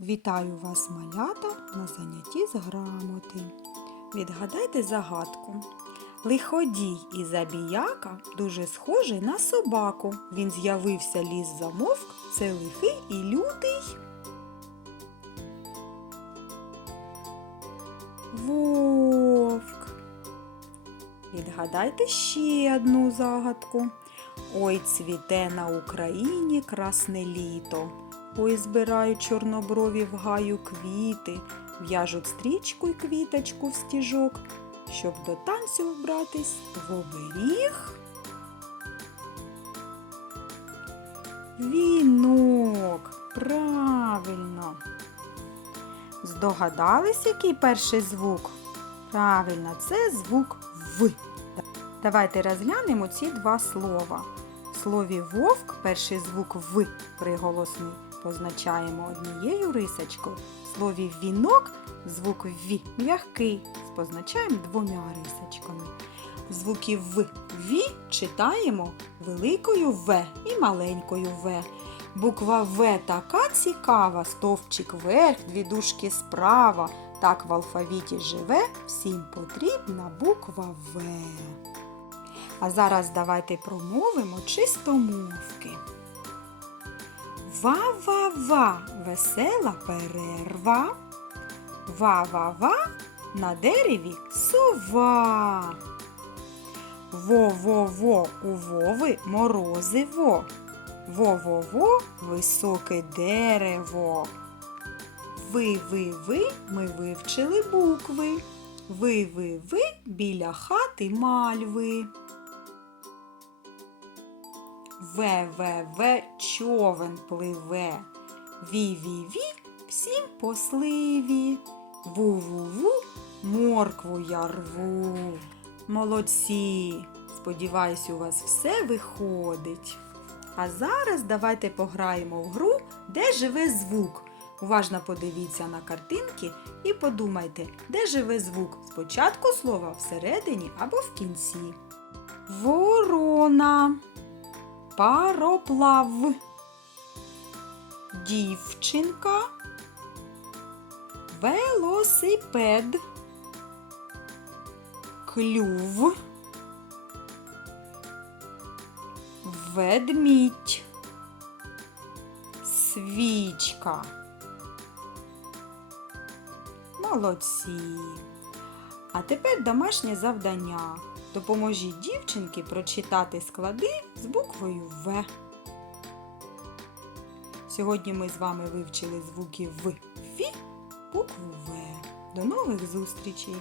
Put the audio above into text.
Вітаю вас, малята, на занятті з грамоти. Відгадайте загадку. Лиходій і забіяка дуже схожий на собаку. Він з'явився ліс замовк, це лихий і лютий. Вовк. Відгадайте ще одну загадку. Ой, цвіте на Україні красне літо. Ой, збирають чорноброві в гаю квіти, в'яжуть стрічку й квіточку в стіжок, щоб до танцю вбратись в оберіг. Вінок. Правильно. Здогадались, який перший звук? Правильно, це звук В. Давайте розглянемо ці два слова. Слові вовк перший звук В приголосний позначаємо однією рисочкою. В слові вінок звук В м'який позначаємо двома рисочками. Звуки В Ві читаємо великою В і маленькою В. Буква В така цікава, стовпчик вверх, дві дужки справа. Так в алфавіті живе, всім потрібна буква В. А зараз давайте промовимо чистомовки. Ва-ва-ва, весела перерва. Ва-ва-ва, на дереві сова. Во-во-во, у Вови морозиво. Во-во-во, високе дерево. Ви-ви-ви, ми вивчили букви. Ви-ви-ви, біля хати мальви. Ве-ве-ве, човен пливе. Ві-ві-ві, всім посливі. Ву-ву-ву, моркву я рву. Молодці! Сподіваюсь, у вас все виходить. А зараз давайте пограємо в гру, де живе звук. Уважно подивіться на картинки і подумайте, де живе звук спочатку слова всередині або в кінці. Ворона. Пароплав. Дівчинка. Велосипед. Клюв. Ведмідь. Свічка. Молодці. А тепер домашнє завдання. Допоможіть дівчинки прочитати склади з буквою В. Сьогодні ми з вами вивчили звуки В, Фі, букву В. До нових зустрічей!